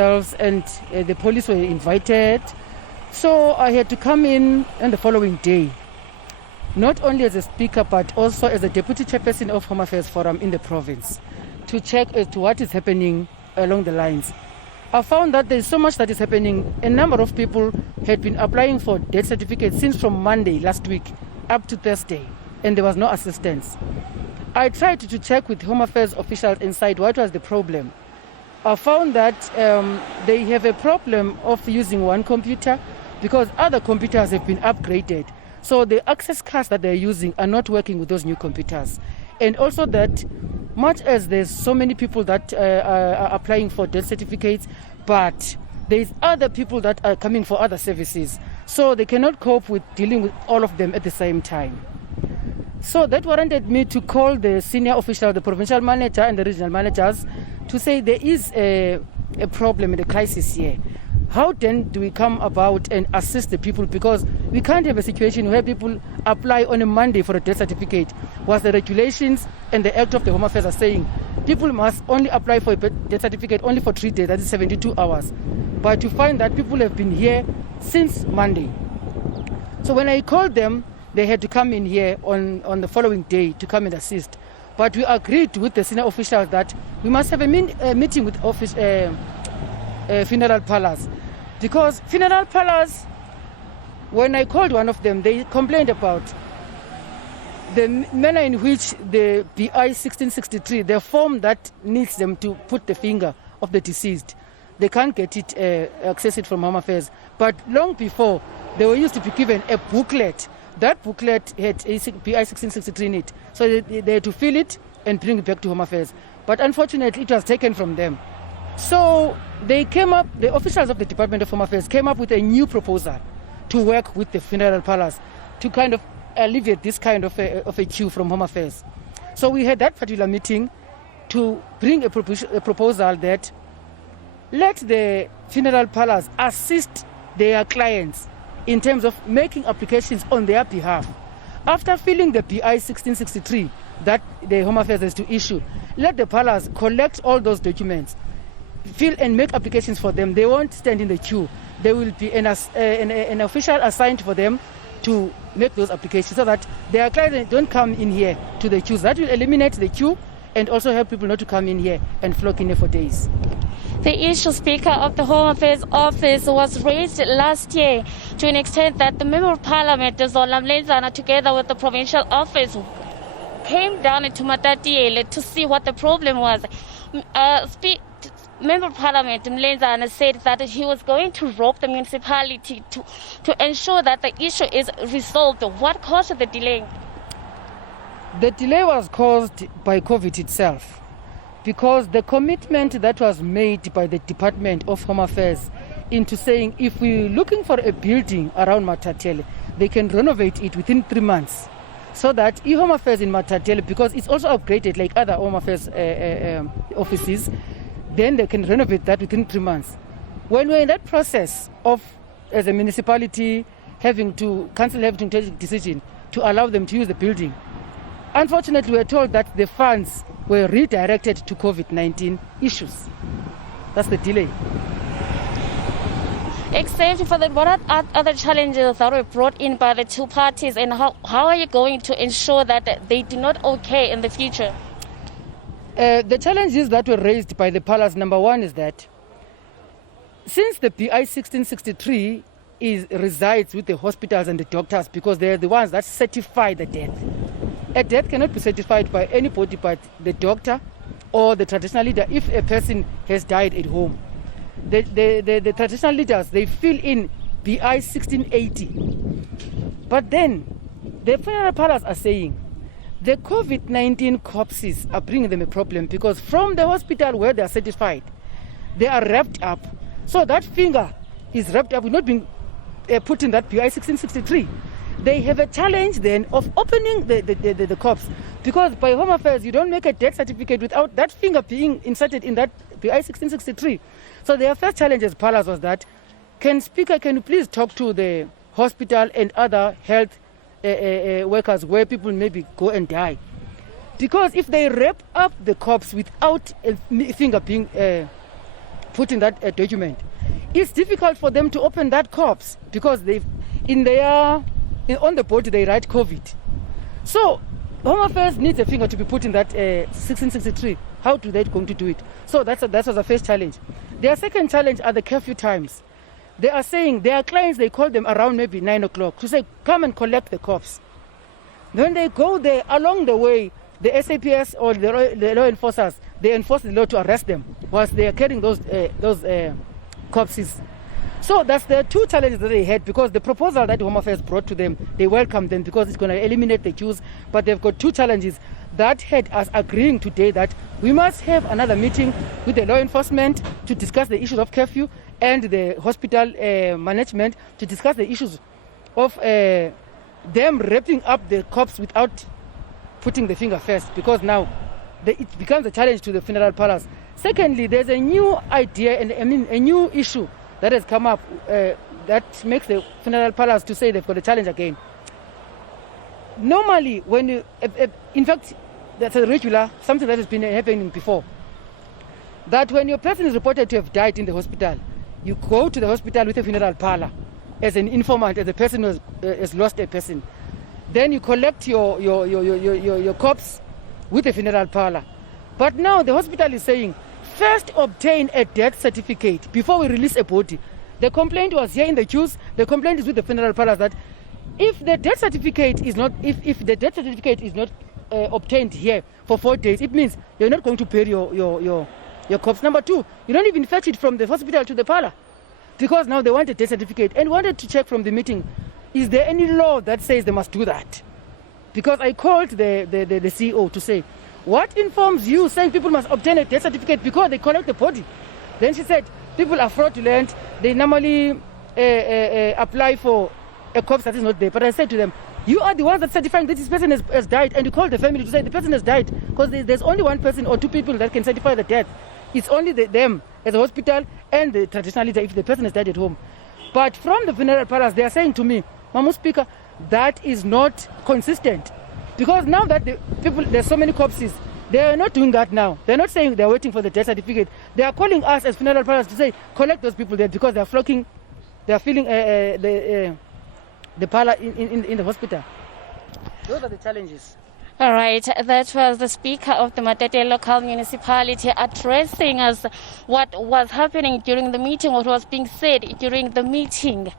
and the police were invited. So I had to come in on the following day, not only as a speaker, but also as a deputy chairperson of Home Affairs Forum in the province, to check as to what is happening along the lines. I found that there's so much that is happening. A number of people had been applying for death certificates since from Monday last week up to Thursday, and there was no assistance. I tried to check with Home Affairs officials inside what was the problem. I found that they have a problem of using one computer because other computers have been upgraded. So the access cards that they're using are not working with those new computers. And also that much as there's so many people that are applying for death certificates, but there's other people that are coming for other services. So they cannot cope with dealing with all of them at the same time. So that warranted me to call the senior official, the provincial manager and the regional managers to say there is a problem in the crisis here. How then do we come about and assist the people? Because we can't have a situation where people apply on a Monday for a death certificate, whilst the regulations and the Act of the Home Affairs are saying people must only apply for a death certificate only for 3 days, that is 72 hours. But you find that people have been here since Monday. So when I called them, they had to come in here on the following day to come and assist. But we agreed with the senior officials that we must have a meeting with funeral parlors. Because funeral parlors, when I called one of them, they complained about the manner in which the BI 1663, the form that needs them to put the finger of the deceased, they can't get it, access it from Home Affairs. But long before, they were used to be given a booklet. That booklet had a BI 1663 in it. So they had to fill it and bring it back to Home Affairs. But unfortunately, it was taken from them. So they came up, the officials of the Department of Home Affairs came up with a new proposal to work with the funeral parlors to kind of alleviate this kind of a queue from Home Affairs. So we had that particular meeting to bring a proposal that let the funeral parlors assist their clients in terms of making applications on their behalf. After filling the BI 1663 that the Home Affairs has to issue, let the parlors collect all those documents, fill and make applications for them. They won't stand in the queue. There will be an official assigned for them to make those applications so that their clients don't come in here to the queues. That will eliminate the queue and also help people not to come in here and flock in here for days. The issue, Speaker, of the Home Affairs Office was raised last year to an extent that the Member of Parliament, Zola Mlenzana, together with the provincial office, came down into Matatiele to see what the problem was. Member of Parliament Mlenzana said that he was going to rope the municipality to ensure that the issue is resolved. What caused the delay? The delay was caused by COVID itself, because the commitment that was made by the Department of Home Affairs into saying if we're looking for a building around Matatiele, they can renovate it within 3 months. So that Home Affairs in Matatiele, because it's also upgraded like other Home Affairs offices, then they can renovate that within 3 months. When we're in that process of, as a municipality, having to take a decision to allow them to use the building, unfortunately, we're told that the funds were redirected to COVID-19 issues. That's the delay. Except for that, what are other challenges that were brought in by the two parties, and how are you going to ensure that they do not occur in the future? The challenges that were raised by the palace, number one, is that since the BI 1663 resides with the hospitals and the doctors, because they're the ones that certify the death. A death cannot be certified by anybody but the doctor or the traditional leader if a person has died at home. The traditional leaders, they fill in BI 1680. But then the funeral parlors are saying the COVID-19 corpses are bringing them a problem, because from the hospital where they are certified, they are wrapped up. So that finger is wrapped up, not being put in that BI 1663. They have a challenge then of opening the corpse, because by Home Affairs you don't make a death certificate without that finger being inserted in that BI 1663. So their first challenge as Palace was that, Speaker, can you please talk to the hospital and other health workers where people maybe go and die? Because if they wrap up the corpse without a finger being put in that document. It's difficult for them to open that corpse because on the body they write COVID. So Home Affairs needs a finger to be put in that 1663. How do they going to do it? So that was the first challenge. Their second challenge are the curfew times. They are saying their clients, they call them around maybe 9 o'clock to say, come and collect the corpse. When they go there, along the way, the SAPS or the law enforcers, they enforce the law to arrest them whilst they are carrying those corpses. So that's the two challenges that they had, because the proposal that Home Affairs brought to them, they welcomed them because it's going to eliminate the queues. But they've got two challenges that had us agreeing today that we must have another meeting with the law enforcement to discuss the issues of curfew and the hospital management to discuss the issues of them wrapping up the corpse without putting the finger first, because now it becomes a challenge to the funeral parlors. Secondly, there's a new idea and a new issue that has come up that makes the funeral parlors to say they've got a challenge again. Normally, when you, in fact, that's a regular, something that has been happening before, that when your person is reported to have died in the hospital, you go to the hospital with a funeral parlor as an informant, as a person who has lost a person. Then you collect your corpse with a funeral parlor. But now the hospital is saying, first obtain a death certificate before we release a body. The complaint was here in the queues. The complaint is with the funeral parlors that if the death certificate is not, if the death certificate is not obtained here for 4 days, it means you're not going to bury your corpse. Number two, you don't even fetch it from the hospital to the parlor, because now they want a death certificate. And wanted to check from the meeting, is there any law that says they must do that? Because I called the CEO to say, what informs you saying people must obtain a death certificate because they collect the body? Then she said, people are fraudulent. They normally apply for a corpse that is not there. But I said to them, you are the ones that certifying that this person has died, and you call the family to say the person has died, because there's only one person or two people that can certify the death. It's only them as a hospital and the traditional leader if the person has died at home. But from the funeral parlors, they are saying to me, Mamu Speaker, that is not consistent. Because now that there's so many corpses, they are not doing that now. They're not saying they're waiting for the death certificate. They are calling us as funeral parlors to say, collect those people there, because they're flocking, they're filling the parlor in the hospital. Those are the challenges. All right, that was the Speaker of the Matatiele local municipality addressing us what was happening during the meeting, what was being said during the meeting.